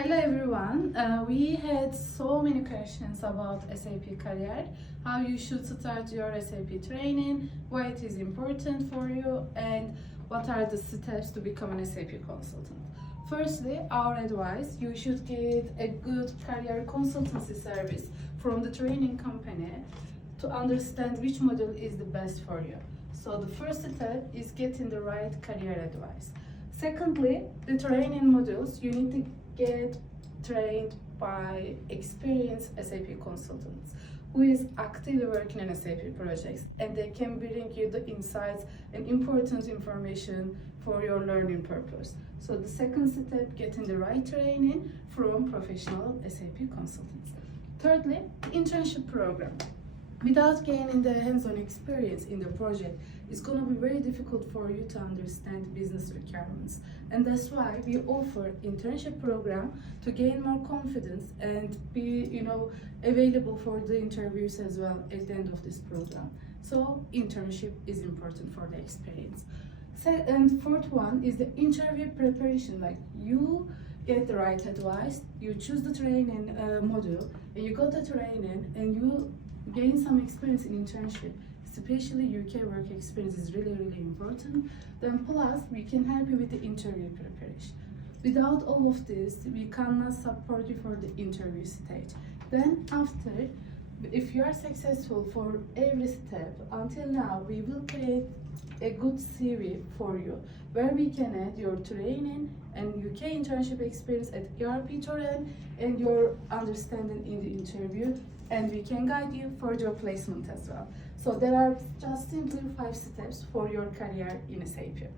Hello everyone. We had so many questions about SAP career, how you should start your SAP training, why it is important for you, and what are the steps to become an SAP consultant. Firstly, our advice, you should get a good career consultancy service from the training company to understand which model is the best for you. So the first step is getting the right career advice. Secondly, the training modules, you need to get trained by experienced SAP consultants who is actively working on SAP projects, and they can bring you the insights and important information for your learning purpose. So the second step, getting the right training from professional SAP consultants. Thirdly, the internship program. Without gaining the hands-on experience in the project, it's going to be very difficult for you to understand business requirements. And that's why we offer internship program to gain more confidence and be, available for the interviews as well at the end of this program. So internship is important for the experience. And fourth one is the interview preparation. Like, you get the right advice, you choose the training module, and you got the training, and you gain some experience in internship, especially UK work experience is really important. Then plus, we can help you with the interview preparation. Without all of this, we cannot support you for the interview stage. Then after, if you are successful for every step, until now, we will create a good CV for you, where we can add your training and UK internship experience at ERPTOREN and your understanding in the interview, and we can guide you for your placement as well. So there are just simply 5 steps for your career in SAP.